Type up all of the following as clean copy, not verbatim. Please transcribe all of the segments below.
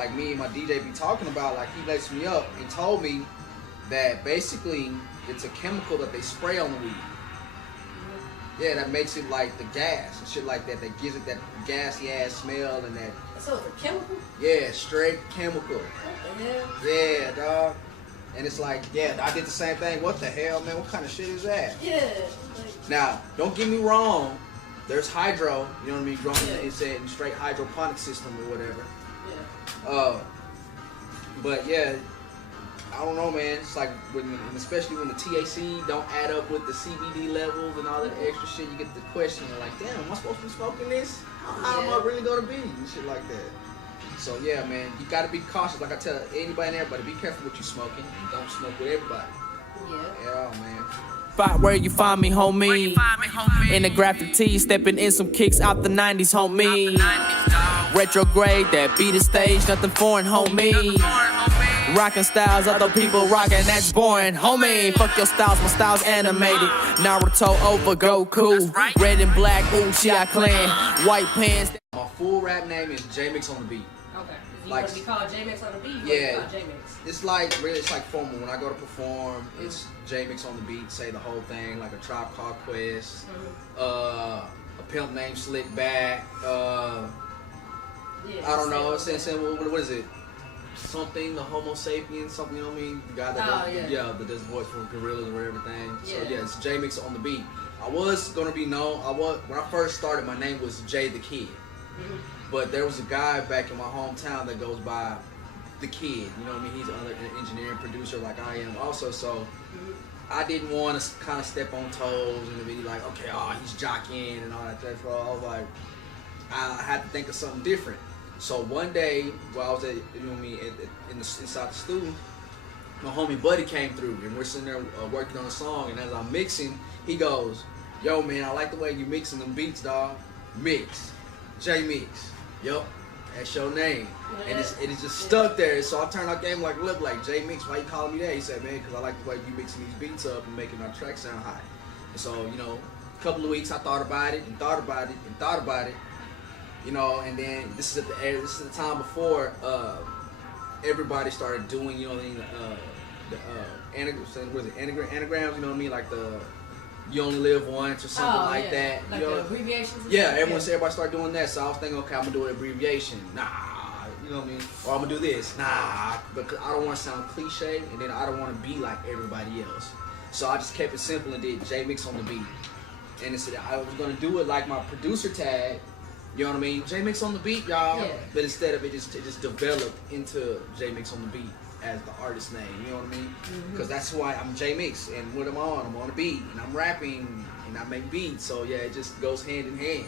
like me and my DJ be talking about, like he lets me up and told me that basically it's a chemical that they spray on the weed. Yeah, that makes it like the gas and shit like that. That gives it that gassy ass smell and that. So it's a chemical? Yeah, straight chemical. What the hell? Yeah, dog. And it's like, yeah, I did the same thing. What the hell, man? What kind of shit is that? Yeah. Now, don't get me wrong. There's hydro, you know what I mean? Growing it's a straight hydroponic system or whatever. Yeah. But yeah, I don't know, man. It's like, especially when the THC don't add up with the CBD levels and all that extra shit, you get the question like, damn, am I supposed to be smoking this? How am I really gonna be? And shit like that. So yeah, man, you gotta be cautious. Like I tell anybody and everybody, be careful what you smoking. Don't smoke with everybody. Yeah, man. Spot where you find me, homie. In the graphic tee, stepping in some kicks out the 90s, homie. Retrograde, that beat the stage, nothing foreign, homie. Rockin' styles, other people rockin', that's boring, homie. Fuck your styles, my style's animated. Naruto over Goku. Red and black, Uchiha clan. White pants. My full rap name is Jmixxonthebeat. Okay. You Like, want to be called Jmixxonthebeat? Yeah. Jmix. It's like really, it's like formal. When I go to perform, it's Jmixxonthebeat. Say the whole thing, like a Tribe Called Quest, a pimp named Slickback. I don't know. What is it? Something, the Homo sapiens, something, you know what I mean? The guy that that does voice for gorillas or everything. So yeah, it's Jmixxonthebeat. I was gonna be known. When I first started, my name was Jay the Kid. But there was a guy back in my hometown that goes by the Kid. You know what I mean? He's an engineer and producer like I am also. So I didn't want to kind of step on toes and be like, okay, he's jockeying and all that. So I was like, I had to think of something different. So one day, while I was at, you know what I mean, inside the studio, my homie Buddy came through and we're sitting there working on a song. And as I'm mixing, he goes, "Yo, man, I like the way you mixing them beats, dog. Mix, Jmix. Yup, that's your name." And it is just stuck there. So I turned out game like, look, like Jmix, why you calling me that? He said, man, because I like the way you mixing these beats up and making our track sound high. And so, you know, a couple of weeks I thought about it and thought about it and thought about it. You know, and then this is the time before everybody started doing, you know what I mean, anagrams, you know what I mean, like the "you only live once" or something like that. Like you know? the abbreviations. Yeah, everybody started doing that. So I was thinking, okay, I'm gonna do an abbreviation. Nah, you know what I mean, or I'm gonna do this. Nah, because I don't want to sound cliche, and then I don't want to be like everybody else. So I just kept it simple and did Jmixxonthebeat, and I was gonna do it like my producer tag. You know what I mean? Jmixxonthebeat, y'all. Yeah. But instead of it just developed into Jmixxonthebeat as the artist name. You know what I mean? Because that's why I'm Jmix, and what I'm on a beat, and I'm rapping, and I make beats. So yeah, it just goes hand in hand.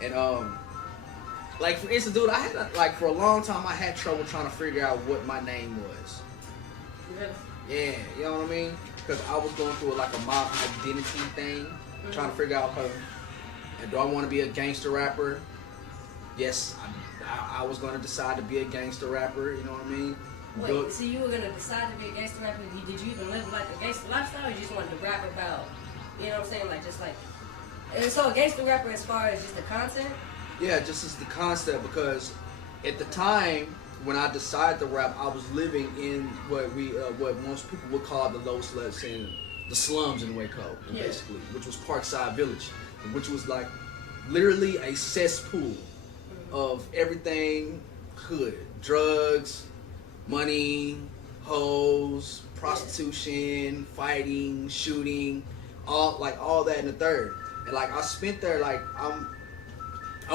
And like for instance, dude, I had for a long time I had trouble trying to figure out what my name was. Yeah, you know what I mean? Because I was going through like a mob identity thing, trying to figure out. And do I want to be a gangster rapper? Yes, I was going to decide to be a gangster rapper, you know what I mean? Wait, so you were going to decide to be a gangster rapper? Did you even live like a gangster lifestyle, or you just wanted to rap about, you know what I'm saying, like just like, and so a gangster rapper as far as just the content? Yeah, just as the concept, because at the time when I decided to rap, I was living in what most people would call the lowest levels in the slums in Waco, basically, which was Parkside Village. Which was like literally a cesspool of everything hood. Drugs, money, hoes, prostitution, fighting, shooting, all that in the third. And like I spent there, like I'm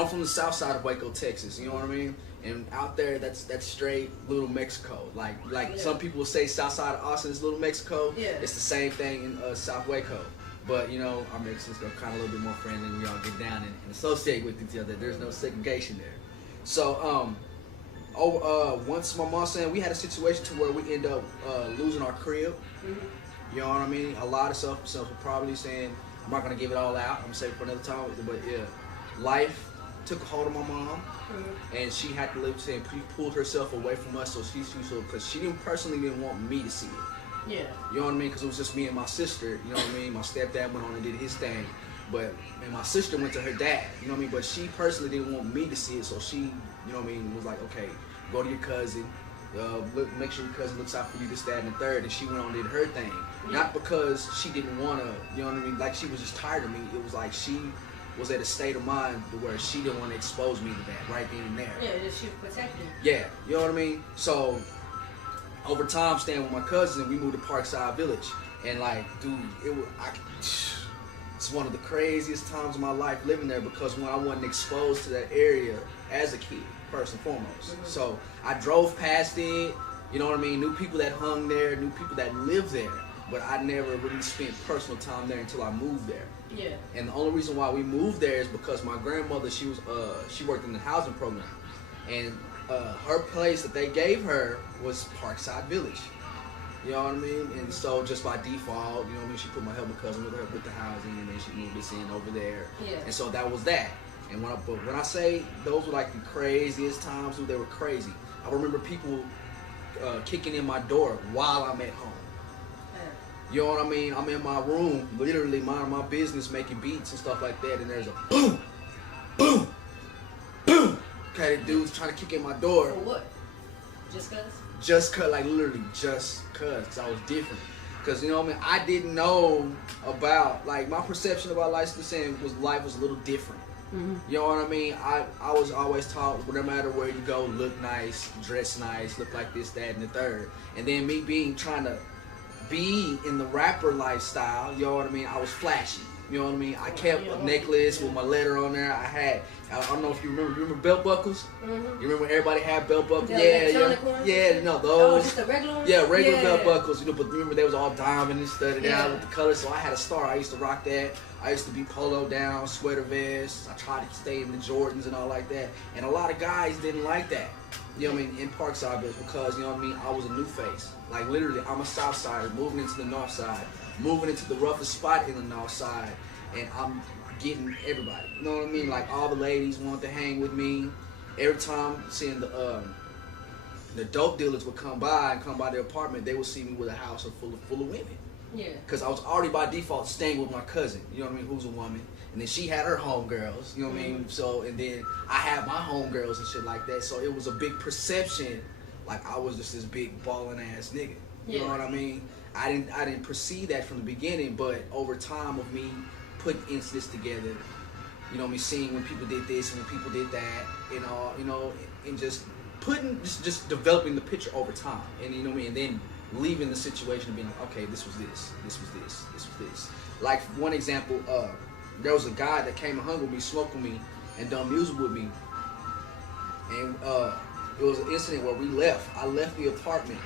from the south side of Waco, Texas, you know what I mean? And out there that's straight Little Mexico. Like some people will say south side of Austin is Little Mexico. Yeah. It's the same thing in South Waco. But, you know, our Mexicans are kind of a little bit more friendly and we all get down and associate with each other. There's no segregation there. So, once my mom said we had a situation to where we end up losing our crib. You know what I mean? A lot of stuff. So we're probably saying, I'm not going to give it all out. I'm going to save it for another time. But, yeah, life took hold of my mom. And she had to live, saying, pulled herself away from us. So because she didn't want me to see it. Yeah. You know what I mean? Because it was just me and my sister. You know what I mean? My stepdad went on and did his thing. And my sister went to her dad. You know what I mean? But she personally didn't want me to see it. So she, you know what I mean, was like, okay, go to your cousin, make sure your cousin looks out for you, this, that, and the third. And she went on and did her thing. Not because she didn't want to, you know what I mean? Like, she was just tired of me. It was like she was at a state of mind where she didn't want to expose me to that right then and there. Yeah, she was protecting. Yeah, you know what I mean? So, over time, staying with my cousin, we moved to Parkside Village. And, like, dude, it's one of the craziest times of my life living there, because when I wasn't exposed to that area as a kid, first and foremost. So, I drove past it, you know what I mean? Knew people that hung there, knew people that lived there. But I never really spent personal time there until I moved there. Yeah. And the only reason why we moved there is because my grandmother, she worked in the housing program, and her place that they gave her was Parkside Village. You know what I mean? And so just by default, you know what I mean, she put my cousin with her with the housing, and then she moved us in over there. Yeah. And so that was that. And when I say those were like the craziest times, they were crazy. I remember people kicking in my door while I'm at home. You know what I mean? I'm in my room, literally minding my business, making beats and stuff like that, and there's a boom, boom, boom. Okay, the dude's trying to kick in my door. For what? Just cause? Just cause, like literally just cause I was different. Cause you know what I mean? I didn't know about, like, my perception about licensing was life was a little different. You know what I mean? I was always taught, no matter where you go, look nice, dress nice, look like this, that, and the third. And then me trying to be in the rapper lifestyle, you know what I mean? I was flashy, you know what I mean? I kept a necklace with my letter on there. I don't know if you remember belt buckles? You remember everybody had belt buckles? Yeah, no, those. Oh, just the regular ones? Yeah, regular belt buckles, you know, but remember they was all diamond and studded out with the colors, so I had a star. I used to rock that. I used to be polo down, sweater vests. I tried to stay in the Jordans and all like that. And a lot of guys didn't like that. You know what I mean, in Parkside, because, you know what I mean, I was a new face. Like, literally, I'm a South Sider moving into the North Side, moving into the roughest spot in the North Side, and I'm getting everybody. You know what I mean? Like, all the ladies wanted to hang with me. Every time seeing the dope dealers would come by their apartment, they would see me with a house full of women. Yeah. Because I was already by default staying with my cousin, you know what I mean, who's a woman. And then she had her homegirls, you know what I mean? So, and then I had my homegirls and shit like that. So it was a big perception, like I was just this big ballin' ass nigga. You know what I mean? I didn't perceive that from the beginning, but over time of me putting incidents together, you know what I mean, seeing when people did this and when people did that, and all, you know, and just just developing the picture over time. And you know what I mean? And then leaving the situation and being like, okay, this was this, this was this, this was this. Like, one example, there was a guy that came and hung with me, smoked with me, and done music with me. And it was an incident where we left. I left the apartment.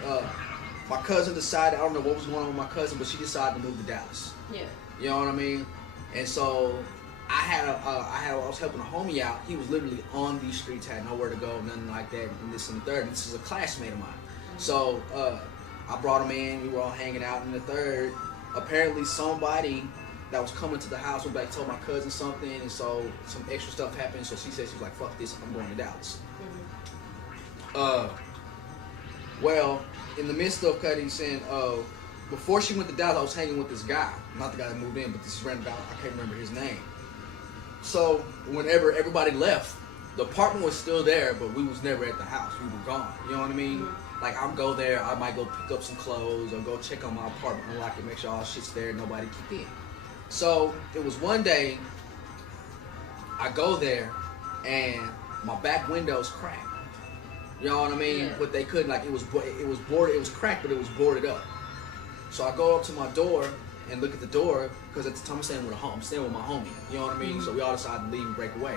My cousin decided, I don't know what was going on with my cousin, but she decided to move to Dallas. Yeah. You know what I mean? And so I was helping a homie out. He was literally on these streets, had nowhere to go, nothing like that, and this and the third. And this is a classmate of mine. So I brought him in. We were all hanging out in the third. Apparently somebody that was coming to the house went back, told my cousin something, and so some extra stuff happened. So she said, she was like, fuck this, I'm going to Dallas. Well, in the midst of Cuddy saying, before she went to Dallas, I was hanging with this guy. Not the guy that moved in, but this random guy, I can't remember his name. So whenever everybody left, the apartment was still there, but we was never at the house. We were gone. You know what I mean? Like, I'll go there, I might go pick up some clothes or go check on my apartment, unlock it, make sure all shit's there, nobody kicked in. So it was one day, I go there, and my back window's cracked. You know what I mean? Yeah. But they couldn't, like, it was boarded, it was cracked, but it was boarded up. So I go up to my door and look at the door, because at the time I'm staying with my homie. You know what I mean? So we all decided to leave and break away.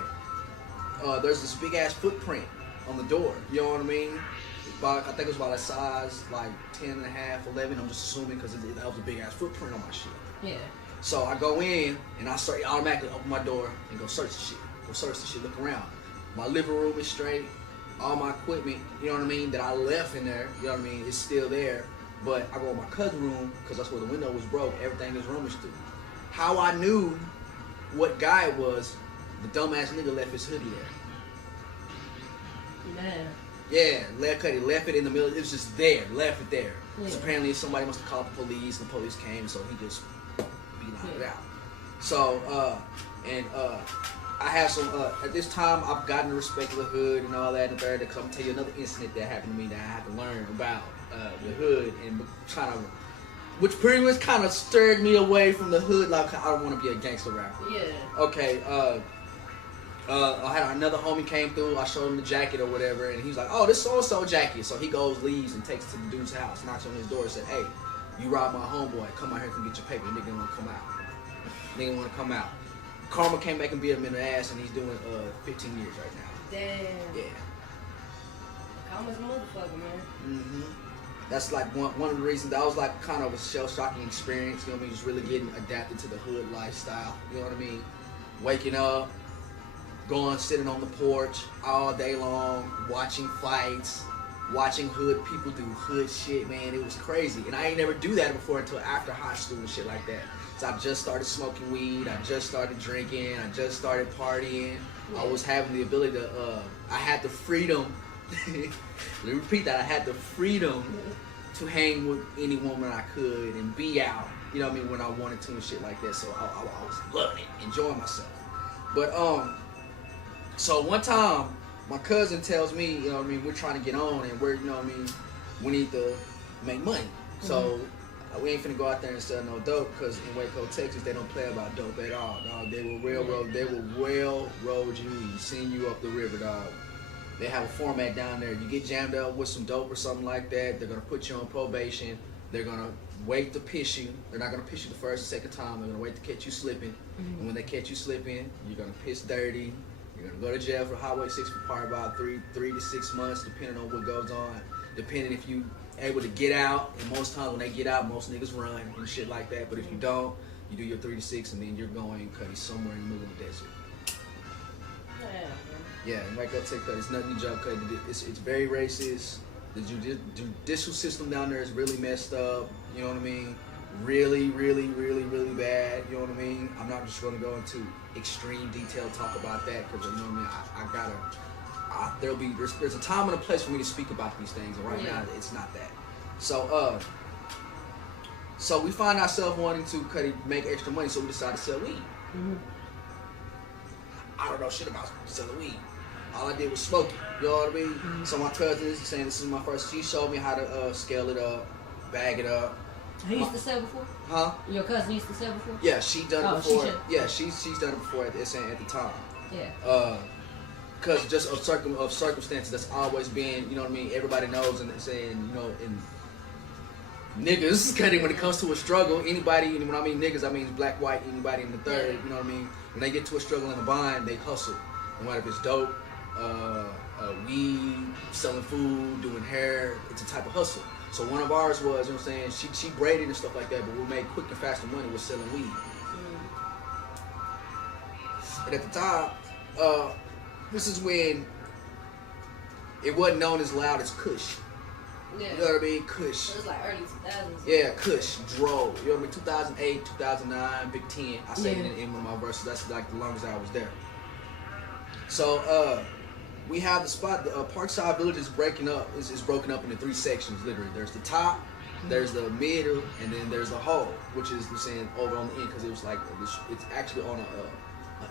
There's this big ass footprint on the door. You know what I mean? I think it was about a size like 10 and a half, 11. I'm just assuming, because that was a big ass footprint on my shit. Yeah. So I go in and I start automatically open my door and go search the shit. Go search the shit, look around. My living room is straight. All my equipment, you know what I mean, that I left in there, you know what I mean, is still there. But I go in my cousin's room, because that's where the window was broke. Everything in his room is through. How I knew what guy it was, the dumbass nigga left his hoodie there. Man. Yeah, Cuddy left it in the middle. It was just there, left it there. Yeah. So apparently somebody must have called the police, and the police came, so he just beat it out. So, I have some, at this time, I've gotten to respect the hood and all that and the third, because I'm going to tell you another incident that happened to me that I had to learn about the hood and trying to, which pretty much kind of stirred me away from the hood, like I don't want to be a gangster rapper. Yeah. Okay, I had another homie came through, I showed him the jacket or whatever, and he's like, oh, this so-and-so jacket. So he goes, leaves, and takes it to the dude's house, knocks on his door and said, hey, you robbed my homeboy, come out here and get your paper. Nigga didn't want to come out. Nigga want to come out. Karma came back and beat him in the ass, and he's doing 15 years right now. Damn. Yeah. Karma's a motherfucker, man. Mm-hmm. That's like one of the reasons. That was like kind of a shell-shocking experience. You know what I mean? Just really getting adapted to the hood lifestyle. You know what I mean? Waking up, going, sitting on the porch all day long, watching fights, watching hood people do hood shit, man. It was crazy. And I ain't never do that before until after high school and shit like that. So I just started smoking weed, I just started drinking, I just started partying. Yeah. I was having the ability to, I had the freedom, let me repeat that, I had the freedom to hang with any woman I could and be out, you know what I mean, when I wanted to and shit like that. So I was loving it, enjoying myself. But, so one time, my cousin tells me, you know what I mean, we're trying to get on and we're, you know what I mean, we need to make money. So we ain't finna go out there and sell no dope, because in Waco, Texas, they don't play about dope at all, dog. They will railroad you and send you up the river, dog. They have a format down there. You get jammed up with some dope or something like that, they're gonna put you on probation. They're gonna wait to piss you. They're not gonna piss you the first or second time. They're gonna wait to catch you slipping. And when they catch you slipping, you're gonna piss dirty. You're gonna go to jail for Highway 6 for probably about three to 6 months, depending on what goes on. Depending if you able to get out, and most times when they get out, most niggas run and shit like that. But if you don't, you do your 3 to 6, and then you're going cutty somewhere in the middle of the desert. Yeah, and Waco TX, it's nothing to joke. It's very racist. The judicial system down there is really messed up. You know what I mean? Really, really, really, really bad. You know what I mean? I'm not just going to go into extreme detail talk about that, because you know what I mean. I gotta. There's a time and a place for me to speak about these things, and right now it's not that. So so we find ourselves wanting to make extra money, so we decide to sell weed. I don't know shit about selling weed. All I did was smoke it. You know what I mean? So my cousin is saying this is my first. She showed me how to scale it up, bag it up. He used to sell before? Huh? Your cousin used to sell before? Yeah, she done it before. She's done it before at the time. Yeah. Because just of circumstances, that's always been, you know what I mean, everybody knows, and saying, you know, in niggas, when it comes to a struggle, anybody, and when I mean niggas, I mean black, white, anybody in the third, you know what I mean, when they get to a struggle in a bind, they hustle. No matter if it's dope, weed, selling food, doing hair, it's a type of hustle. So one of ours was, you know what I'm saying, she braided and stuff like that, but we made quick and faster money with selling weed. And at the time, this is when it wasn't known as loud as Kush. Yeah. You know what I mean? Kush. It was like early 2000s. Yeah, Kush, Dro. You know what I mean? 2008, 2009, Big 10. I say it in one of my verses. That's like the longest I was there. So, we have the spot, the Parkside Village is breaking up. Is broken up into 3 sections, literally. There's the top, there's the middle, and then there's the hole, which is the saying over on the end, because it was like it's actually on an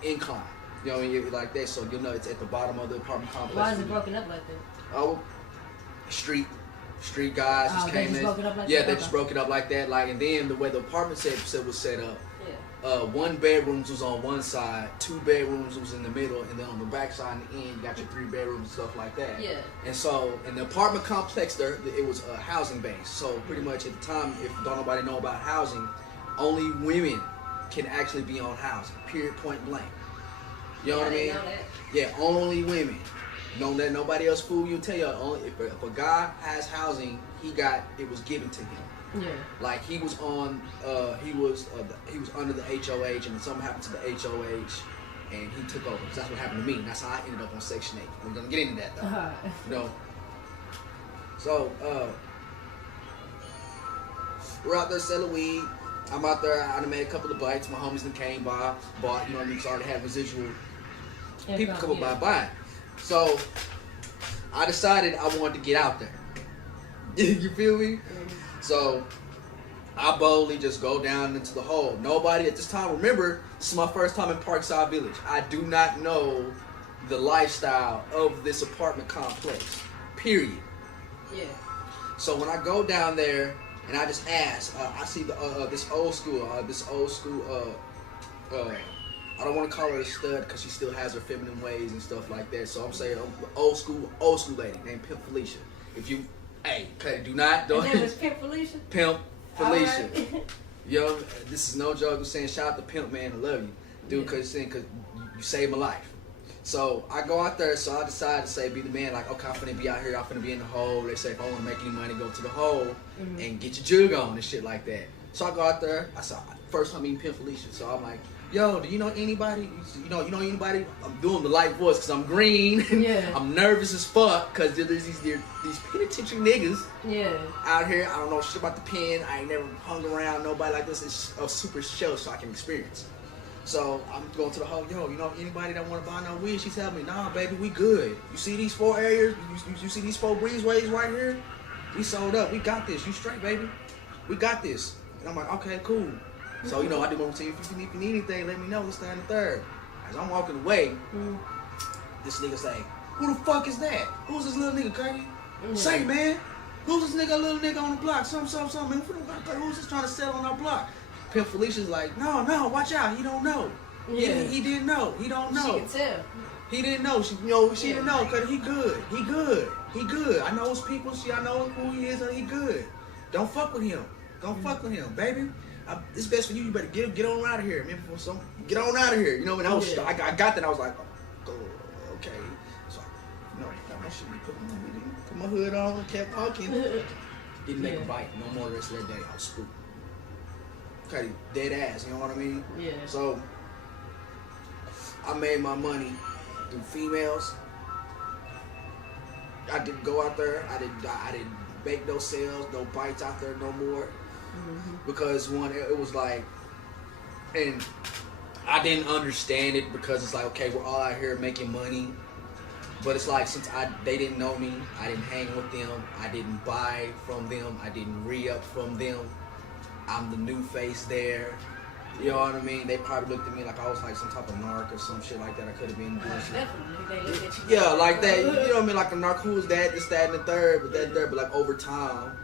incline. You know what I mean? Like that, so you'll know it's at the bottom of the apartment complex. Why is it broken up like that? Oh, street guys just came in. They just broke it up like that. Like, and then the way the apartment set was set up. 1 bedrooms was on one side, 2 bedrooms was in the middle, and then on the back side and the end, you got your 3 bedrooms and stuff like that. Yeah. And so, in the apartment complex there, it was a housing base. So, pretty much at the time, if don't nobody know about housing, only women can actually be on housing, period, point blank. You know what I mean? Yeah, only women. Don't let nobody else fool you. Tell you, only if a guy has housing, it was given to him. Yeah. Like he was on, he was under the HOH, and something happened to the HOH, and he took over. That's what happened to me. And that's how I ended up on Section 8. We're gonna get into that though. You know. So we're out there selling weed. I'm out there. I done made a couple of bites. My homies that came by, bought. You know what I mean? So I already had residual people come by buying. So I decided I wanted to get out there. You feel me? So I boldly just go down into the hole. Nobody at this time, remember, this is my first time in Parkside Village. I do not know the lifestyle of this apartment complex, period. Yeah. So when I go down there and I just ask, I see this old school, I don't want to call her a stud because she still has her feminine ways and stuff like that. So I'm saying old school lady named Pimp Felicia. If you, hey, do not. Her name was Pimp Felicia? Pimp Felicia. Right. Yo, this is no joke. I'm saying shout out to Pimp, man. I love you. Dude, because you saved my life. So I go out there, so I decide to say, be the man, like, okay, I'm finna be out here, I'm finna be in the hole. They say if I want to make any money, go to the hole and get your jug on and shit like that. So I go out there, I saw, first time meeting Pimp Felicia, so I'm like, yo, do you know anybody? You know anybody? I'm doing the light voice because I'm green. Yeah. I'm nervous as fuck because there's these penitentiary niggas out here. I don't know shit about the pen. I ain't never hung around nobody like this. It's a super show so I can experience. So I'm going to the hole. Yo, you know anybody that want to buy no weed? She tell me, nah, baby, we good. You see these 4 areas? You see these 4 breezeways right here? We sold up. We got this. You straight, baby. We got this. And I'm like, okay, cool. So, you know, I do want to tell you, if you need anything, let me know. Let's stand the third. As I'm walking away, this nigga say, who the fuck is that? Who's this little nigga, Cuddy? Say, man, who's this nigga, little nigga on the block? Something, man. Who's this trying to sell on our block? Pimp Felicia's like, no, watch out. He don't know. Yeah. He didn't know. He don't know. She can tell. He didn't know. She didn't know because he good. He good. I know his people. I know who he is. He good. Don't fuck with him. Don't fuck with him, baby. It's best for you. You better get on out of here, man. Get on out of here. You know, and I got that. I was like, oh, okay. So, I should be put my hood on. Kept walking. Didn't make a bite. No more the rest of that day. I was spooked. Okay, dead ass. You know what I mean? Yeah. So I made my money through females. I didn't go out there. I didn't make no sales, no bites out there no more. Because one, it was like, and I didn't understand it because it's like, okay, we're all out here making money, but it's like since they didn't know me, I didn't hang with them, I didn't buy from them, I didn't re-up from them. I'm the new face there. You know what I mean? They probably looked at me like I was like some type of narc or some shit like that. I could have been doing shit. Definitely, they look at you. Yeah, like that. You know what I mean? Like a narc, who is that? This, that, and the third. But like over time,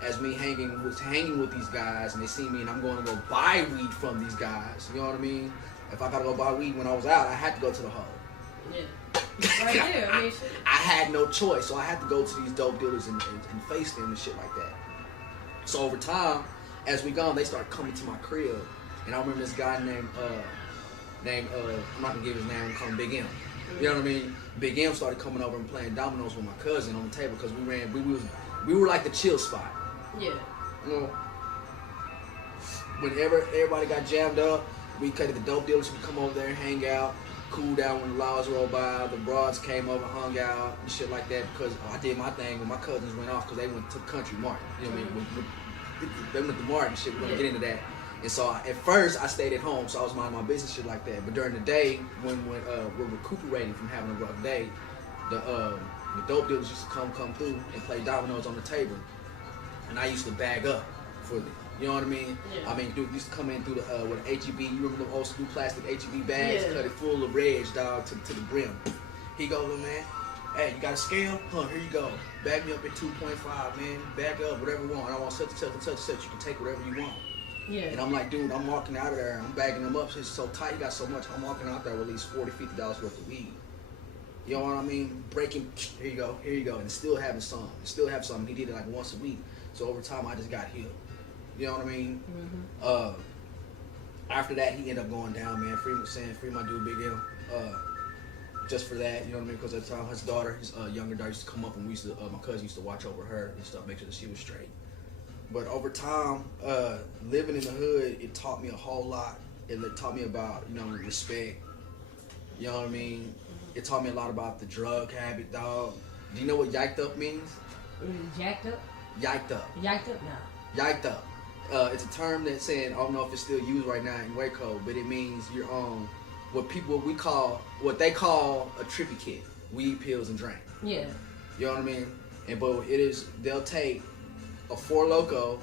as me hanging with these guys, and they see me, and I'm going to go buy weed from these guys. You know what I mean? If I gotta go buy weed when I was out, I had to go to the hole. Yeah. Right there. I mean, shit. I had no choice, so I had to go to these dope dealers and face them and shit like that. So over time, as we gone, they start coming to my crib. And I remember this guy named I'm not gonna give his name, I'm calling Big M. You know what I mean? Big M started coming over and playing dominoes with my cousin on the table because we were like the chill spot. Yeah. You know, whenever everybody got jammed up, we cut at the dope dealers, we come over there and hang out, cool down when the laws rolled by, the broads came over, hung out, and shit like that because I did my thing when my cousins went off because they went to Country Mart. You know what I mean? They went to Mart and shit, we're gonna get into that. And so at first I stayed at home, so I was minding my business, shit like that. But during the day, when we're recuperating from having a rough day, the dope dealers used to come through and play dominoes on the table, and I used to bag up for them. You know what I mean? Yeah. I mean, dude used to come in through the with an HEB. You remember the old school plastic HEB bags, cut it full of reg, dog, to the brim. He goes, little man, hey, you got a scale? Huh, here you go. Bag me up at 2.5, man. Bag up, whatever you want. I want such and such and such and such. You can take whatever you want. Yeah. And I'm like, dude, I'm walking out of there. I'm bagging them up. It's so tight. You got so much. I'm walking out there with at least $40, $50 worth of weed. You know what I mean? Breaking. Here you go. And still having some. Still have some. He did it like once a week. So over time, I just got healed. You know what I mean? Mm-hmm. After that, he ended up going down, man. Free my dude, Big M. Just for that, you know what I mean? Because at the time, his daughter, his younger daughter, used to come up, and my cousin used to watch over her and stuff, make sure that she was straight. But over time, living in the hood, it taught me a whole lot. It taught me about, respect. You know what I mean? It taught me a lot about the drug habit, dog. Do you know what yiked up means? Jacked up? Yiked up. Yiked up? No. Yiked up. It's a term that's saying, I don't know if it's still used right now in Waco, but it means you're on what they call a trippy kid. Weed, pills, and drink. Yeah. You know what I mean? But they'll take a 4 Loko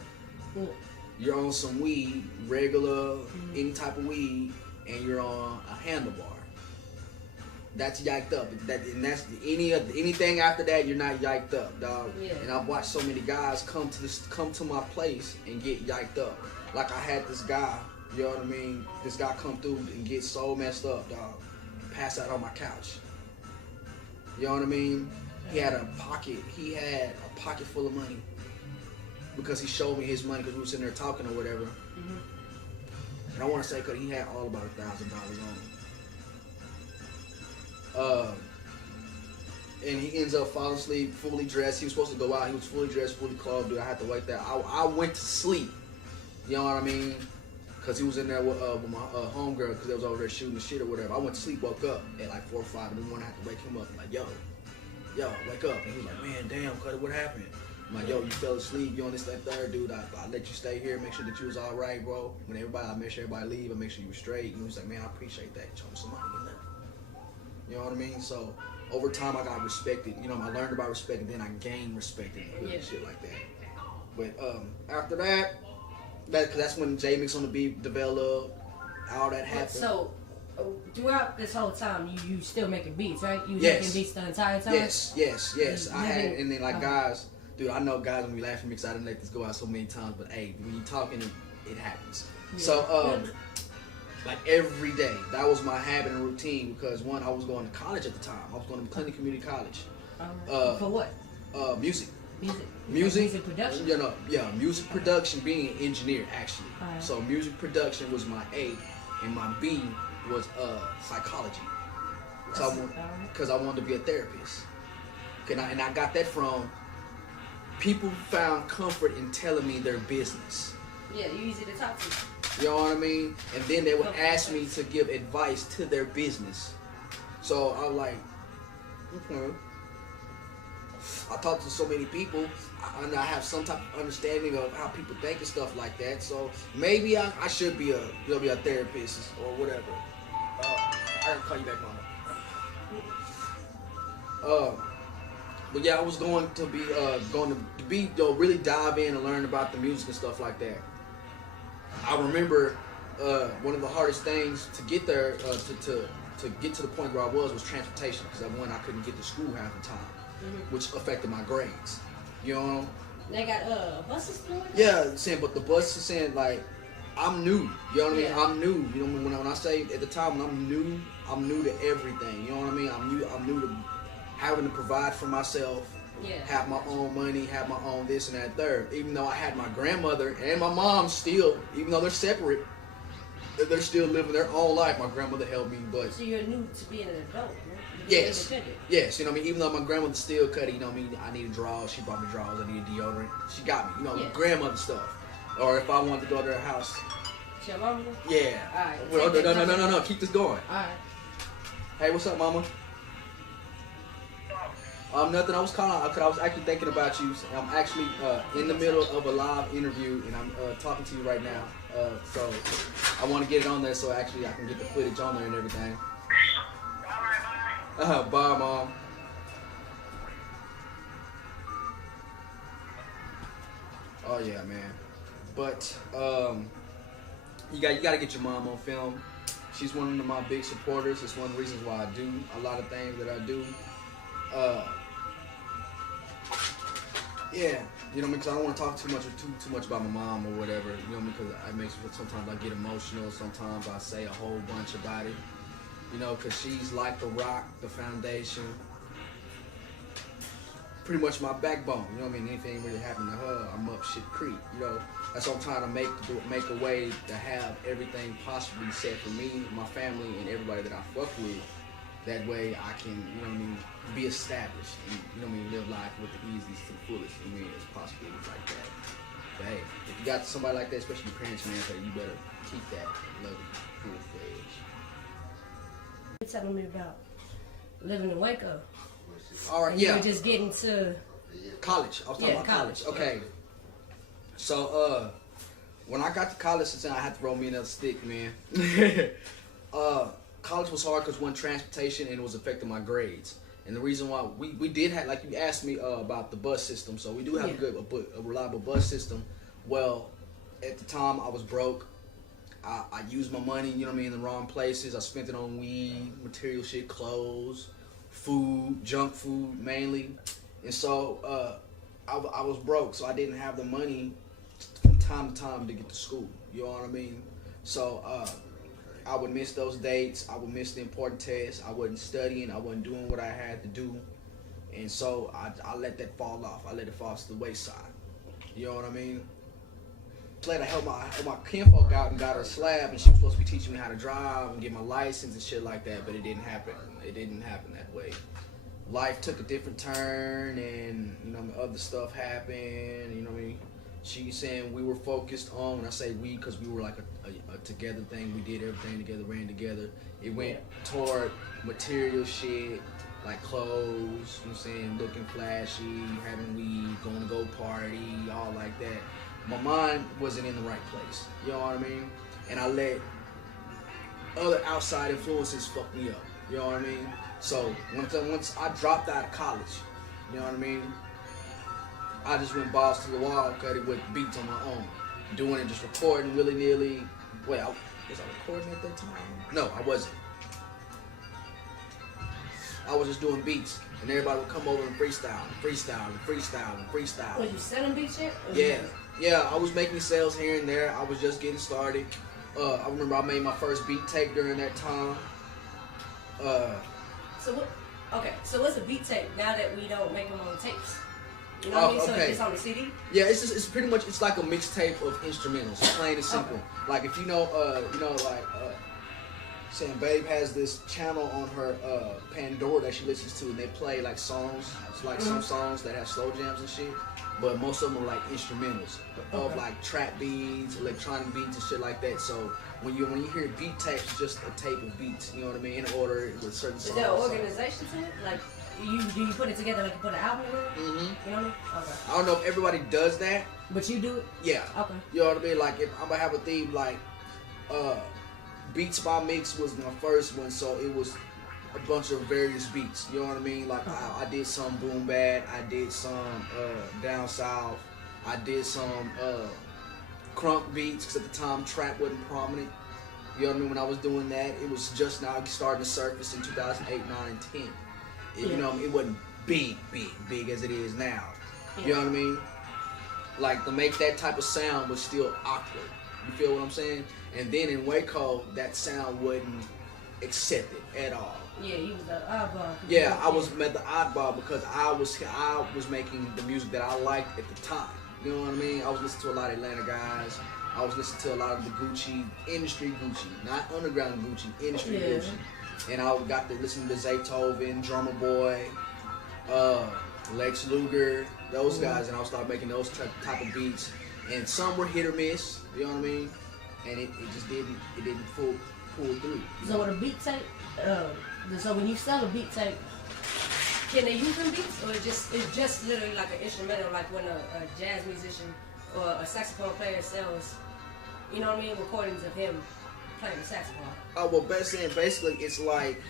you're on some weed, regular, any type of weed, and you're on a handlebar. That's yiked up. And that's anything after that, you're not yiked up, dog. Yeah. And I've watched so many guys come to my place and get yiked up. Like I had this guy, you know what I mean? This guy come through and get so messed up, dog. Pass out on my couch. You know what I mean? He had a pocket full of money. Because he showed me his money because we were sitting there talking or whatever. And I want to say because he had all about $1,000 on him. And he ends up falling asleep, fully dressed. He was supposed to go out. He was fully dressed, fully clothed. Dude, I had to wake that. I went to sleep. You know what I mean? Because he was in there with my homegirl because they was over there shooting the shit or whatever. I went to sleep, woke up at like 4 or 5 in the morning. I had to wake him up. I'm like, yo, wake up. And he was like, man, damn, Cuddy, what happened? I'm like, yo, you fell asleep, you on this, that, third, dude. I let you stay here, make sure that you was all right, bro. When I make sure everybody leave, I make sure you were straight. And he was like, man, I appreciate that. You told me some money, you know what I mean? So over time, I got respected. You know, I learned about respect, and then I gained respect and shit like that. But after that's when Jmixxonthebeat developed. All that happened. So throughout this whole time, you still making beats, right? You Yes. making beats the entire time? Yes. I had, and then like guys. Dude, I know guys when we laughing because I didn't let this go out so many times, but hey, when you talking, it happens. Yeah. So, like every day, that was my habit and routine because one, I was going to college at the time. I was going to McLean Community College. For what? Music. Music production? You know, yeah, music production, being an engineer, actually. Right. So music production was my A, and my B was psychology. Because I wanted to be a therapist. And I got that from people found comfort in telling me their business. Yeah, you're easy to talk to. You know what I mean? And then they would ask me to give advice to their business. So I was like, I talk to so many people, and I have some type of understanding of how people think and stuff like that. So maybe I should be a therapist or whatever. I gotta call you back, Mama. But yeah, I was going to be really dive in and learn about the music and stuff like that. I remember one of the hardest things to get there, to get to the point where I was transportation, because I couldn't get to school half the time, which affected my grades. You know. They got buses through it? Yeah, saying, but the bus is saying like, I'm new. You know what I mean? Yeah. I'm new. You know when I say at the time when I'm new to everything. You know what I mean? I'm new to having to provide for myself, have my own money, have my own this and that third. Even though I had my grandmother and my mom still, even though they're separate, they're still living their own life. My grandmother held me, but so you're new to being an adult, right? Yes, you know what I mean? Even though my grandmother still cut it, you know what I mean? I needed drawers, she bought me drawers, I needed deodorant, she got me, you know, grandmother stuff. Or if I wanted to go to her house. Your mama? Yeah. Alright. Well, no, keep this going. Alright. Hey, what's up, mama? Nothing. I was calling because I was actually thinking about you. I'm actually in the middle of a live interview, and I'm talking to you right now. So I want to get it on there so actually I can get the footage on there and everything. Bye, Mom. Oh yeah, man. But you got to get your mom on film. She's one of my big supporters. It's one of the reasons why I do a lot of things that I do. Yeah, you know, because I don't want to talk too much about my mom or whatever. You know, because it makes me sometimes I get emotional. Sometimes I say a whole bunch about it. You know, because she's like the rock, the foundation, pretty much my backbone. You know what I mean? Anything really happened to her, I'm up shit creek. You know, that's what I'm trying to make a way to have everything possibly set for me, my family, and everybody that I fuck with. That way I can, you know what I mean, be established. And, you know what I mean, live life with the easiest to the fullest. I mean, as possible like that. But hey, if you got somebody like that, especially your parents, man, you better keep that love full-fledged. You're telling me about living in Waco. All right, and you were just getting to college. I was talking about college. Okay. So when I got to college, I had to roll me another stick, man. College was hard because one, transportation, and it was affecting my grades. And the reason why we did have, like you asked me about the bus system, so we do have a reliable bus system. Well, at the time I was broke. I used my money, you know what I mean, in the wrong places. I spent it on weed, material shit, clothes, food, junk food mainly. And so I was broke, so I didn't have the money from time to time to get to school. You know what I mean? So I would miss those dates. I would miss the important tests. I wasn't studying. I wasn't doing what I had to do. And so I let that fall off. I let it fall to the wayside. You know what I mean? Later, I helped my kinfolk out and got her a slab, and she was supposed to be teaching me how to drive and get my license and shit like that, but it didn't happen. It didn't happen that way. Life took a different turn, and you know, other stuff happened. You know what I mean? She's saying we were focused on, when I say we, because we were like a together thing. We did everything together, ran together. It went toward material shit, like clothes, you know what I'm saying, looking flashy, having weed, going to go party, all like that. My mind wasn't in the right place, you know what I mean? And I let other outside influences fuck me up, you know what I mean? So once I dropped out of college, you know what I mean? I just went balls to the wall, cut it with beats on my own, doing it, just recording willy-nilly. Wait, was I recording at that time? No, I wasn't. I was just doing beats, and everybody would come over and freestyle, and freestyle, and freestyle, and freestyle. Was you selling beats yet? Yeah, I was making sales here and there. I was just getting started. I remember I made my first beat tape during that time. So what's a beat tape now that we don't make them on tapes? You know what I mean? So Okay. it's on the CD? Yeah, it's pretty much, it's like a mixtape of instrumentals, plain and simple. Okay. Like if you know, saying Babe has this channel on her Pandora that she listens to, and they play like songs. It's like some songs that have slow jams and shit, but most of them are like instrumentals of like trap beats, electronic beats, and shit like that. So when you hear beat tape, it's just a tape of beats. You know what I mean? In order with certain songs. Is there an organization to it? Like, do you put it together like you put an album together? Mm-hmm. You know what I mean? Okay. I don't know if everybody does that. But you do it? Yeah. Okay. You know what I mean? Like if I'm gonna have a theme like Beats by Mix was my first one, so it was a bunch of various beats. You know what I mean? Like I did some boom bap, I did some down south, I did some crunk beats, because at the time trap wasn't prominent. You know what I mean? When I was doing that, it was just now starting to surface in 2008, 9, and 10. You know, it wasn't big as it is now. You know what I mean? Like to make that type of sound was still awkward. You feel what I'm saying? And then in Waco, that sound wasn't accepted at all. Yeah, you was the oddball. Yeah, I was the oddball because I was making the music that I liked at the time. You know what I mean? I was listening to a lot of Atlanta guys. I was listening to a lot of the Gucci, industry Gucci, not underground Gucci, industry Gucci. And I got to listen to Zaytoven, Drummer Boy, Lex Luger, those guys, and I started making those type of beats. And some were hit or miss, you know what I mean? And it just didn't pull through. So with a beat tape, so when you sell a beat tape, can they use them beats, or it's just literally like an instrumental, like when a jazz musician or a saxophone player sells, you know what I mean, recordings of him playing the saxophone? Oh well, basically it's like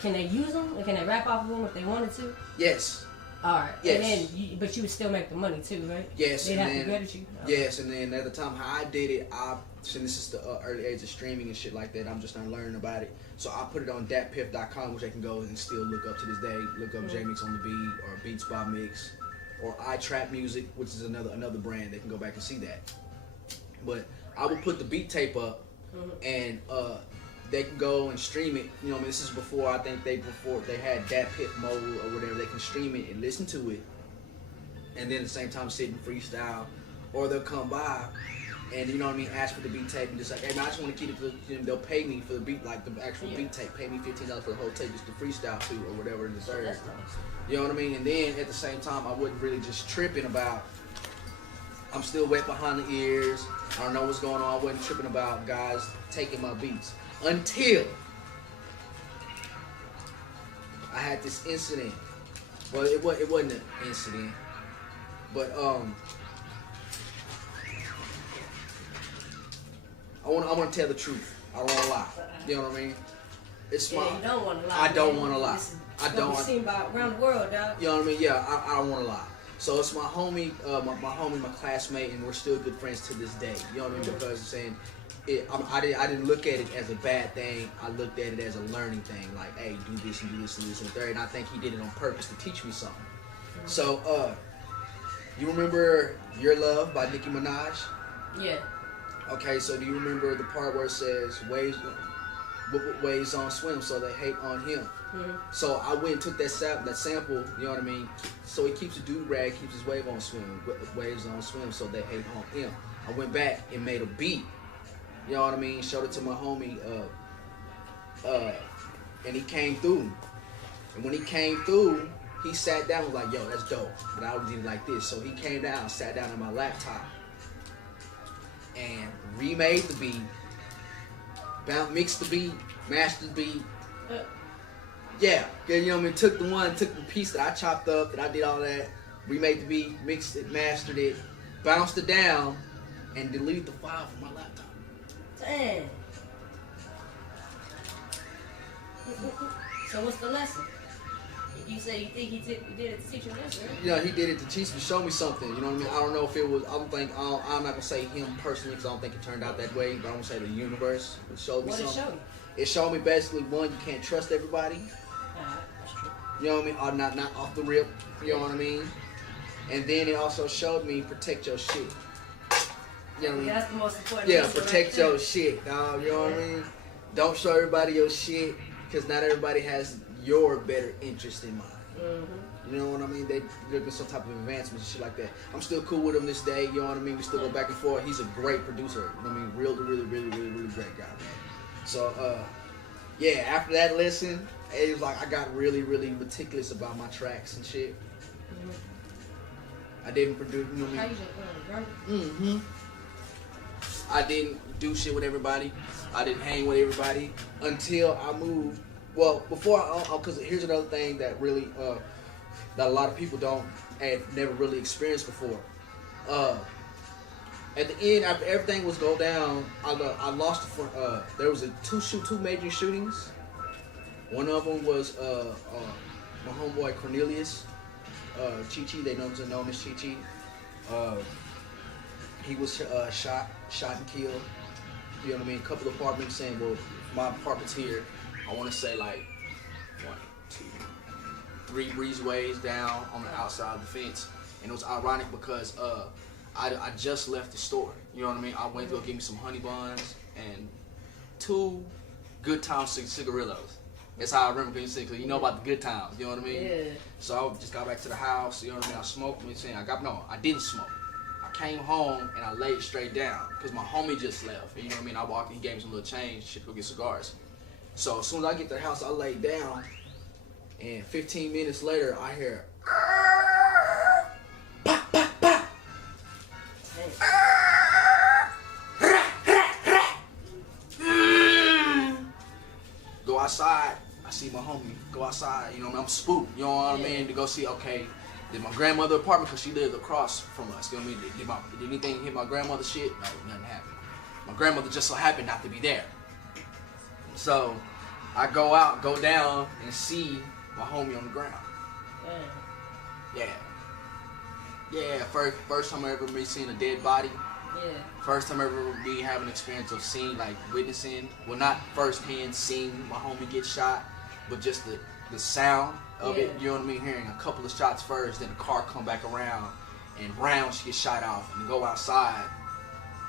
can they use them? Or can they rap off of them if they wanted to? Yes. All right. Yes. And then, but you would still make the money too, right? Yes. They'd have to credit you. Yes, and then at the time how I did it, since this is the early age of streaming and shit like that, I'm just not learning about it. So I put it on datpiff.com, which I can go and still look up to this day. Look up Jmixxonthebeat or Beats by Mix or iTrap Music, which is another brand. They can go back and see that. But I would put the beat tape up, and they can go and stream it. You know, I mean, this is before I think they had DatPiff mode or whatever. They can stream it and listen to it, and then at the same time sit and freestyle, or they'll come by and, you know what I mean, ask for the beat tape and just like, hey man, I just want to keep it for, you know, they'll pay me for the beat, like the actual beat tape, pay me $15 for the whole tape just to freestyle to or whatever in the third. That's nice. You know what I mean? And then at the same time, I wasn't really just tripping about, I'm still wet behind the ears, I don't know what's going on. I wasn't tripping about guys taking my beats until I had this incident. Well, it wasn't an incident, but I want to tell the truth. I don't want to lie. You know what I mean? It's Yeah, smart. you don't want to lie. I don't man. want to lie. This is I don't. Seen by around the world, dog. You know what I mean? Yeah, I don't want to lie. So it's my homie, my classmate, and we're still good friends to this day. You know what I mean? Because I'm saying, I didn't look at it as a bad thing. I looked at it as a learning thing. Like, hey, do this and do this and this and third. And I think he did it on purpose to teach me something. So, you remember "Your Love" by Nicki Minaj? Yeah. Okay, so do you remember the part where it says waves on swim, so they hate on him? So I went and took that sample, you know what I mean? So he keeps a do-rag, keeps his wave on swim, waves on swim, so they hate on him. I went back and made a beat, you know what I mean? Showed it to my homie, and he came through. And when he came through, he sat down and was like, yo, that's dope, but I did it like this. So he came down, sat down on my laptop, and remade the beat, mixed the beat, mastered the beat. Yeah, you know what I mean? Took the piece that I chopped up, that I did all that, remade the beat, mixed it, mastered it, bounced it down, and deleted the file from my laptop. Dang. So what's the lesson? You said you think he did it to teach you a lesson, right? Yeah, he did it to teach me, show me something. You know what I mean? I don't know if it was. I'm not gonna say him personally because I don't think it turned out that way. But I'm gonna say the universe showed me something. What did it show you? It showed me basically, one, you can't trust everybody. That's true. You know what I mean? Or not off the rip. You know what I mean? And then it also showed me protect your shit. You know what I mean? That's the most important. Yeah, lesson protect right your shit, dog. You know what I mean? Don't show everybody your shit because not everybody has your better interest in mind. You know what I mean? There's been some type of advancements and shit like that. I'm still cool with him this day. You know what I mean? We still go back and forth. He's a great producer. You know what I mean? Really great guy. So, yeah. After that lesson, it was like I got really meticulous about my tracks and shit. I didn't produce. You know what I mean? I didn't do shit with everybody. I didn't hang with everybody until I moved. Well, because here's another thing that really, that a lot of people don't and never really experienced before. At the end, after everything was go down, I lost. There was two major shootings. One of them was my homeboy Cornelius, Chi-Chi. They know him as Chi-Chi. He was shot and killed. You know what I mean? A couple of apartments saying, well, my apartment's here. I want to say like 1, 2, 3 breezeways down on the outside of the fence. And it was ironic because I just left the store. You know what I mean? I went to go get me some honey buns and 2 good time cigarillos. That's how I remember being sick, because you know about the good times, you know what I mean? Yeah. So I just got back to the house, you know what I mean? I smoked, I didn't smoke. I came home and I laid straight down because my homie just left. You know what I mean? I walked in, he gave me some little change, shit, go get cigars. So as soon as I get to the house, I lay down, and 15 minutes later, I hear pop, pop, pop. Go outside, I see my homie. Go outside, you know what I mean? I'm spooked, you know what I mean? To go see, okay, did my grandmother apartment, because she lived across from us, you know what I mean? Did anything hit my grandmother's shit? No, nothing happened. My grandmother just so happened not to be there. So I go down and see my homie on the ground. Yeah. First time I ever me seeing a dead body. Yeah. First time I ever me having an experience of seeing, like witnessing, well, not firsthand seeing my homie get shot, but just the sound of it. You know what I mean? Hearing a couple of shots first, then the car come back around, and rounds get shot off, and go outside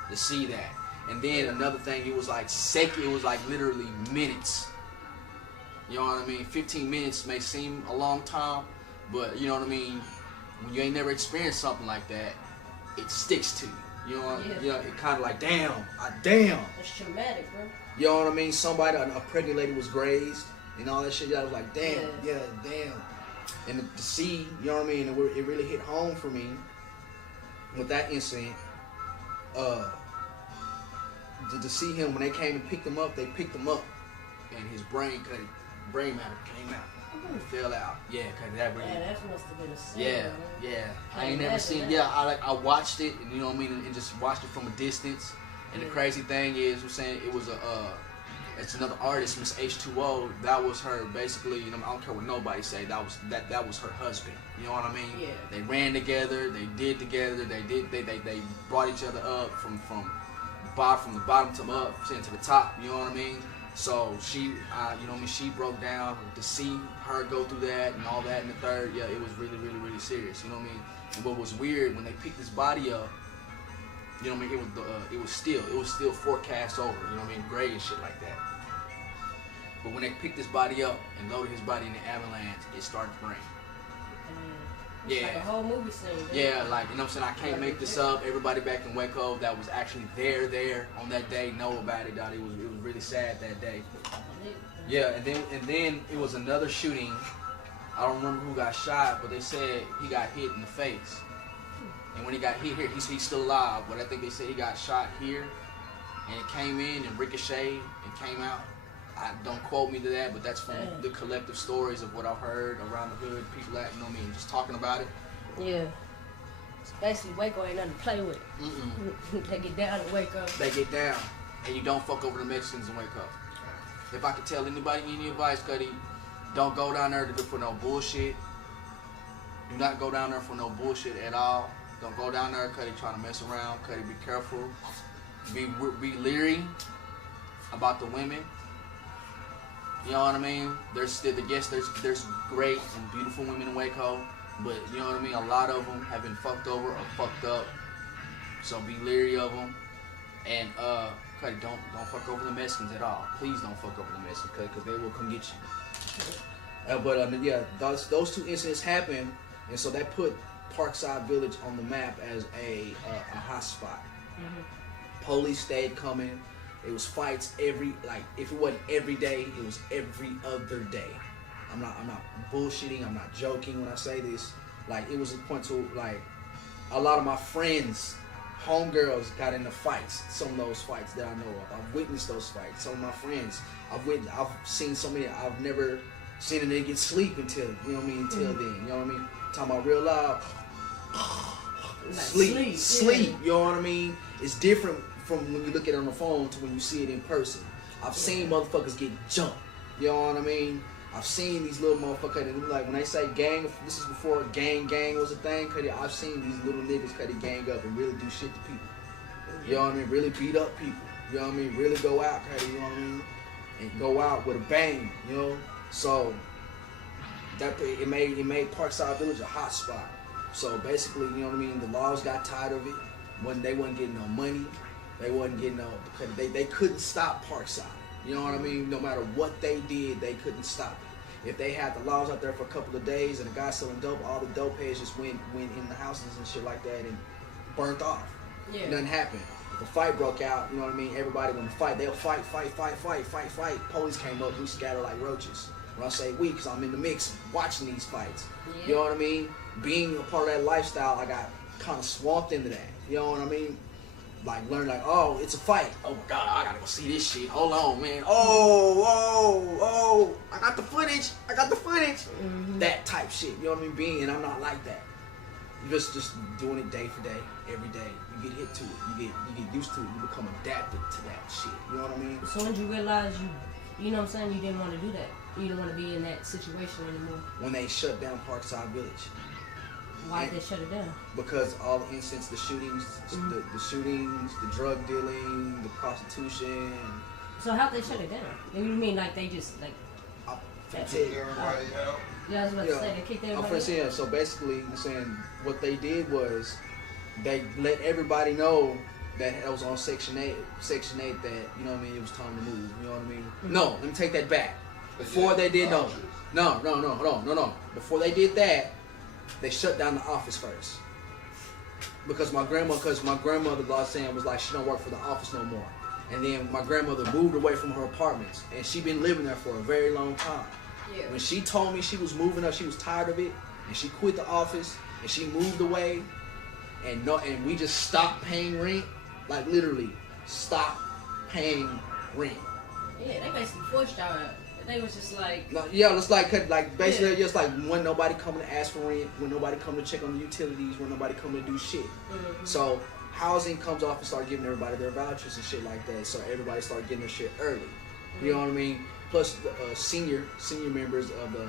to see that. And then another thing, it was like second, it was like literally minutes. You know what I mean? 15 minutes may seem a long time, but you know what I mean? When you ain't never experienced something like that, it sticks to you. You know what I mean? You know, it kind of like, damn. It's traumatic, bro. You know what I mean? Somebody, a pregnant lady was grazed and all that shit. I was like, damn, damn. And to see, you know what I mean? It really hit home for me with that incident. To see him, when they came and picked him up, they picked him up, and his brain matter came out. It fell out. Yeah, cause that really. Yeah, that must have been a scene. Yeah. I ain't never seen. Yeah, I watched it, and you know what I mean, and just watched it from a distance. And the crazy thing is, I'm saying it was It's another artist, Miss H2O. That was her basically. You know, I don't care what nobody say. That was her husband. You know what I mean? Yeah. They ran together. They did together. They brought each other up from the bottom to up to the top. You know what I mean? So she, you know what I mean? She broke down to see her go through that and all that. And the third, yeah, it was really, really, really serious. You know what I mean? And what was weird when they picked this body up. You know what I mean? It was still forecast over. You know what I mean? Gray and shit like that. But when they picked this body up and loaded his body in the avalanche, it started to rain. It's like a whole movie scene. Yeah, like, you know what I'm saying? I can't make this up. Everybody back in Waco that was actually there on that day know about it, dog. It was really sad that day. Yeah, and then it was another shooting. I don't remember who got shot, but they said he got hit in the face. And when he got hit here, he's still alive. But I think they said he got shot here, and it came in and ricocheted and came out. Don't quote me to that, but that's from the collective stories of what I've heard around the hood, people that, you know what I mean, just talking about it. Yeah. So basically, Waco ain't nothing to play with. They get down in Waco. They get down, and you don't fuck over the Mexicans in Waco. If I could tell anybody any advice, Cuddy, don't go down there to look for no bullshit. Do not go down there for no bullshit at all. Don't go down there, Cuddy, trying to mess around. Cuddy, be careful. Be leery about the women. You know what I mean? There's great and beautiful women in Waco, but you know what I mean? A lot of them have been fucked over or fucked up. So be leery of them. And Cuddy, don't fuck over the Mexicans at all. Please don't fuck over the Mexicans, because they will come get you. But yeah, those two incidents happened, and so that put Parkside Village on the map as a hot spot. Police stayed coming. It was fights if it wasn't every day, it was every other day. I'm not bullshitting, I'm not joking when I say this. Like, it was a point to, like, a lot of my friends, homegirls, got into fights. Some of those fights that I know of. I've witnessed those fights. Some of my friends, I've seen so many. I've never seen a nigga get sleep until, you know what I mean, until then. You know what I mean? Talking about real loud. Like sleep. You know what I mean? It's different from when you look at it on the phone to when you see it in person. I've seen motherfuckers get jumped. You know what I mean? I've seen these little motherfuckers, and like when they say gang, this is before gang was a thing, Cuddy. I've seen these little niggas Cuddy gang up and really do shit to people. You know what I mean? Really beat up people. You know what I mean? Really go out, Cuddy, you know what I mean? And go out with a bang, you know? So that it made Parkside Village a hot spot. So basically, you know what I mean, the laws got tired of it. They wasn't getting no money. They wasn't getting no, they couldn't stop Parkside. You know what I mean? No matter what they did, they couldn't stop it. If they had the laws out there for a couple of days and a guy selling dope, all the dope heads just went in the houses and shit like that and burnt off. Yeah. Nothing happened. If a fight broke out, you know what I mean? Everybody want to fight. They'll fight. Police came up, we scattered like roaches. When I say we, because I'm in the mix watching these fights. Yeah. You know what I mean? Being a part of that lifestyle, I got kind of swamped into that. You know what I mean? Like, learn like, oh, it's a fight. Oh my God, I gotta go see this shit. Hold on, man. Oh, I got the footage. Mm-hmm. That type shit. You know what I mean? And I'm not like that. You're just doing it day for day, every day. You get hit to it. You get used to it. You become adapted to that shit. You know what I mean? So when you realize you know what I'm saying, you didn't want to do that. You didn't want to be in that situation anymore. When they shut down Parkside Village. Why did they shut it down? Because all the incidents, the shootings, the shootings, the drug dealing, the prostitution. So how'd they shut it down? You mean like they just like? Kicked everybody out. Yeah, I was about to say they kicked everybody out. Yeah, so basically, I'm saying what they did was they let everybody know that it was on Section 8 that, you know what I mean, it was time to move. You know what I mean? Mm-hmm. No, let me take that back. Before they did no. Before they did that, they shut down the office first. Because my grandmother, was saying, was like, she don't work for the office no more. And then my grandmother moved away from her apartments, and she been living there for a very long time. Yeah. When she told me she was moving up, she was tired of it, and she quit the office, and she moved away, and we just stopped paying rent, like literally stopped paying rent. Yeah, they basically forced y'all out. They was just like... No, yeah, it's like basically just like when nobody coming to ask for rent, when nobody coming to check on the utilities, when nobody coming to do shit. Mm-hmm. So housing comes off and start giving everybody their vouchers and shit like that. So everybody start getting their shit early. You know what I mean? Plus, the senior members of the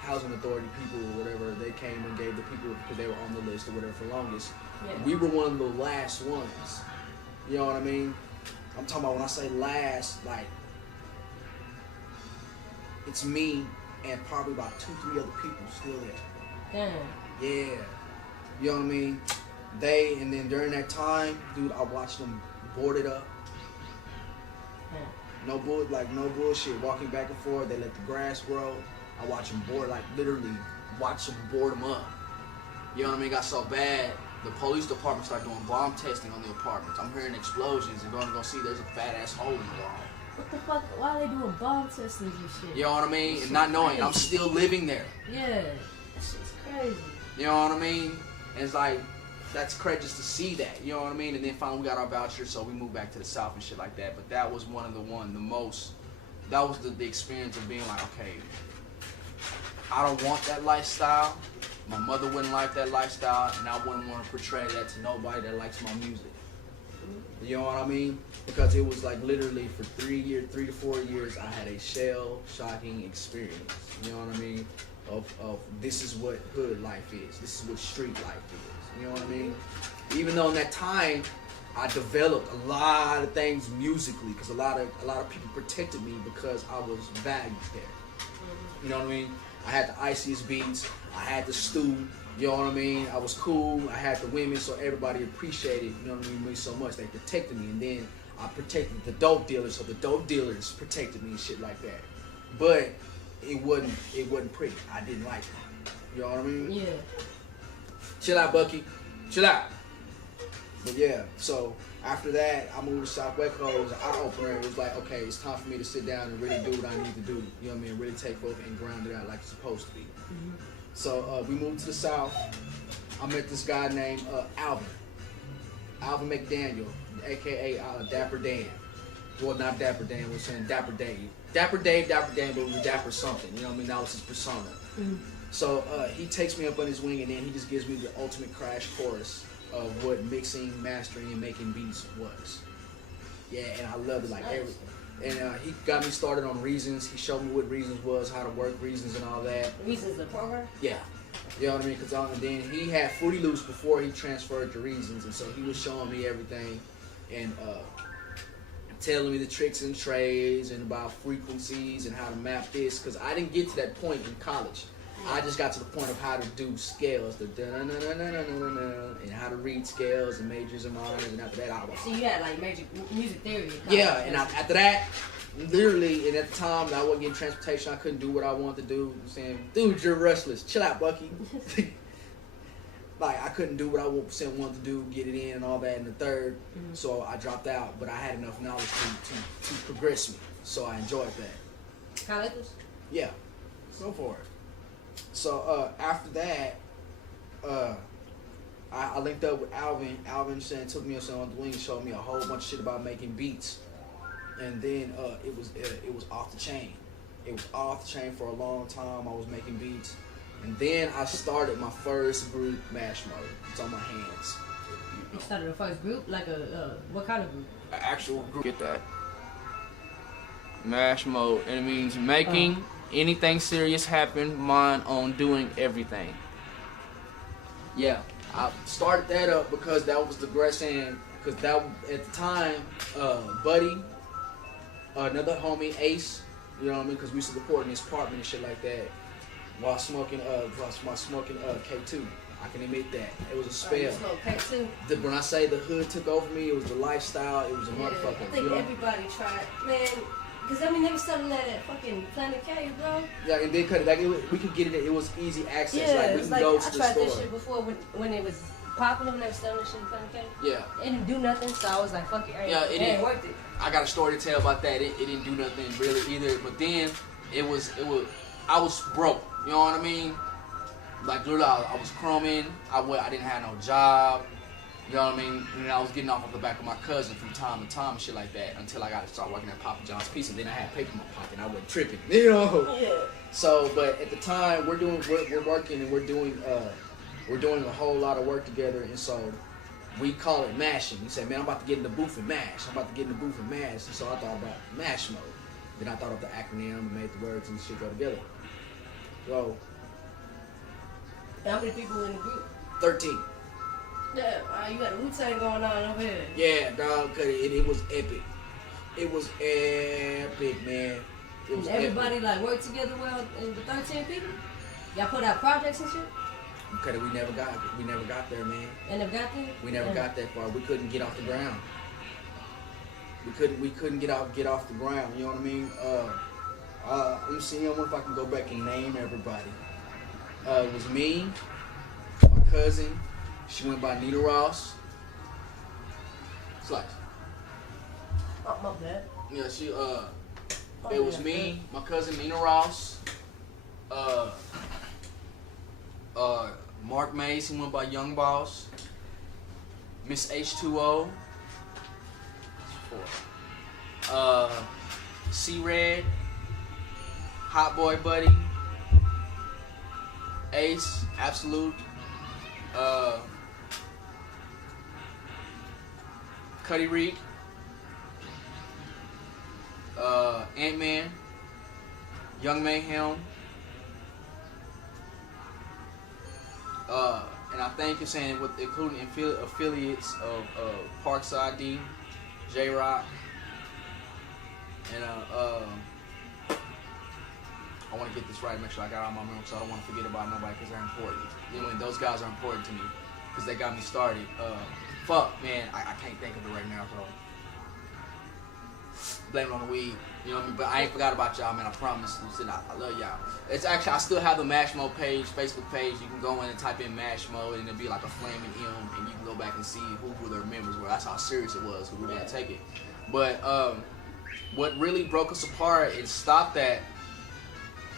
housing authority people or whatever, they came and gave the people because they were on the list or whatever for longest. Yeah. We were one of the last ones. You know what I mean? I'm talking about when I say last, like it's me and probably about 2-3 other people still there. Damn. Yeah. You know what I mean? And then during that time, dude, I watched them board it up. Yeah. No bullshit. Walking back and forth, they let the grass grow. I watch them board, like literally watch them board them up. You know what I mean? It got so bad, the police department started doing bomb testing on the apartments. I'm hearing explosions and going to go see there's a fat ass hole in the wall. What the fuck? Why are they doing bomb testing and shit? You know what I mean? And not knowing, I'm still living there. Yeah. That shit's crazy. You know what I mean? And it's like, that's crazy just to see that. You know what I mean? And then finally we got our voucher, so we moved back to the South and shit like that. But that was that was the experience of being like, okay, I don't want that lifestyle. My mother wouldn't like that lifestyle, and I wouldn't want to portray that to nobody that likes my music. You know what I mean? Because it was like literally for 3 to 4 years, I had a shell-shocking experience. You know what I mean? Of this is what hood life is. This is what street life is. You know what I mean? Even though in that time, I developed a lot of things musically, because a lot of people protected me because I was valued there. You know what I mean? I had the iciest beats. I had the stew. You know what I mean? I was cool. I had the women, so everybody appreciated, you know what I mean, me so much. They protected me, and then I protected the dope dealers, so the dope dealers protected me and shit like that. But it wasn't pretty. I didn't like it. You know what I mean? Yeah. Chill out, Bucky. Chill out. But yeah, so after that, I moved to South Waco. It was an eye-opener. It was like, okay, it's time for me to sit down and really do what I need to do. You know what I mean? Really take forth and ground it out like it's supposed to be. Mm-hmm. So we moved to the South. I met this guy named Alvin McDaniel, a.k.a. Dapper Dan. Well, not Dapper Dan. We're saying Dapper Dave. Dapper Dave, but it was Dapper something. You know what I mean? That was his persona. Mm-hmm. So he takes me up on his wing, and then he just gives me the ultimate crash course of what mixing, mastering, and making beats was. Yeah, and I loved it like everything. And he got me started on Reasons. He showed me what Reasons was, how to work Reasons and all that. Reasons the program? Yeah. You know what I mean? And then he had Fruity Loops before he transferred to Reasons, and so he was showing me everything and telling me the tricks and trades and about frequencies and how to map this, because I didn't get to that point in college. I just got to the point of how to do scales, the and how to read scales and majors and minors, and after that I was. So you had like major music theory. Yeah, and after that, literally, and at the time I wasn't getting transportation, I couldn't do what I wanted to do. I'm saying, dude, you're restless. Chill out, Bucky. Like I couldn't do what I wanted to do, get it in and all that in the third. Mm-hmm. So I dropped out, but I had enough knowledge to progress me. So I enjoyed that. Colleges? Yeah, go for it. So after that, I linked up with Alvin. Alvin took me on the wing, showed me a whole bunch of shit about making beats, and then it was off the chain. It was off the chain for a long time. I was making beats, and then I started my first group, Mash Mode. It's on my hands. You started the first group, like what kind of group? An actual group. Get that. Mash Mode. It means making anything serious happen, mine on doing everything. Yeah, I started that up because that was the progressing. Because that at the time, Buddy, another homie, Ace, you know what I mean? Because we used to record in his apartment and shit like that while smoking K2. I can admit that it was a spell. K2. When I say the hood took over me, it was the lifestyle. It was a motherfucker. I think everybody tried, man. Because, I mean, they were selling that at fucking Planet K, bro. Yeah, and they cut it. We could get it. It was easy access. Yeah, like, we can go to the store. I tried that shit before when it was popular, when they were selling that shit at Planet K. Yeah. It didn't do nothing, so I was like, fuck it. It ain't worth it. I got a story to tell about that. It didn't do nothing really either. But then, I was broke. You know what I mean? Like, literally, I was crumbing. I didn't have no job. You know what I mean? And I was getting off the back of my cousin from time to time and shit like that until I got to start working at Papa John's Pizza. Then I had paper in my pocket and I wasn't tripping. You know? Yeah. So, but at the time, we're working and we're doing a whole lot of work together, and so we call it mashing. He said, man, I'm about to get in the booth and mash. And so I thought about mash mode. Then I thought of the acronym and made the words and shit go together. So, How many people in the group? 13. Yeah, you got a Wu-Tang going on over here. Yeah, dog, cause it was epic. It was epic, man. It was And everybody epic. like work together well in the 13 people? Y'all put out projects and shit? Okay, we never got there, man. And never got there? We never got that far. We couldn't get off the ground. We couldn't get off the ground. You know what I mean? Let me see. I wonder if I can go back and name everybody. It was me, my cousin. She went by Nita Ross. Slice. Oh, my bad. Yeah, it was me, my cousin Nina Ross, Mark Mays, he went by Young Boss, Miss H2O, C-Red, Hot Boy Buddy, Ace, Absolute, Cuddy Reek, Ant-Man, Young Mayhem, and I think you're saying with including affiliates of Parkside D, J-Rock, and I want to get this right, make sure I got all my memory, so I don't want to forget about nobody because they're important. You know, and those guys are important to me because they got me started. Fuck, man, I can't think of it right now, bro. Blame it on the weed, you know what I mean? But I ain't forgot about y'all, man. I promise. Listen, I love y'all. It's actually, I still have the Mash Mode page, Facebook page. You can go in and type in Mash Mode, and it'll be like a flaming M, and you can go back and see who their members were. That's how serious it was. We didn't take it. But what really broke us apart and stopped that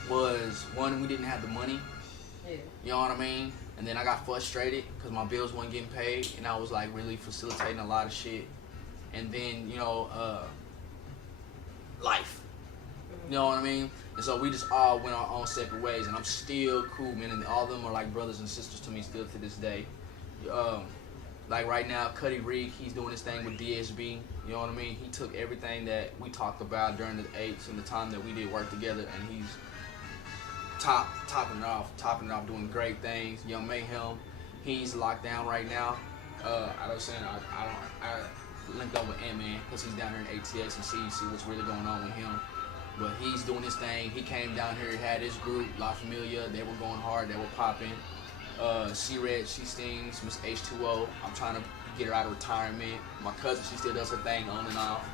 was, one, we didn't have the money. Yeah. You know what I mean? And then I got frustrated because my bills weren't getting paid, and I was like really facilitating a lot of shit. And then, you know, life. You know what I mean? And so we just all went our own separate ways, and I'm still cool, man. And all of them are like brothers and sisters to me still to this day. Like right now, Cuddy Reek, he's doing his thing with DSB. You know what I mean? He took everything that we talked about during the 8s and the time that we did work together, and he's topping it off, doing great things. Young Mayhem, he's locked down right now. I linked up with Ant-Man because he's down here in ATX and see what's really going on with him. But he's doing his thing. He came down here, had his group, La Familia. They were going hard. They were popping. C-Red, she stings. Miss H2O, I'm trying to get her out of retirement. My cousin, she still does her thing on and off.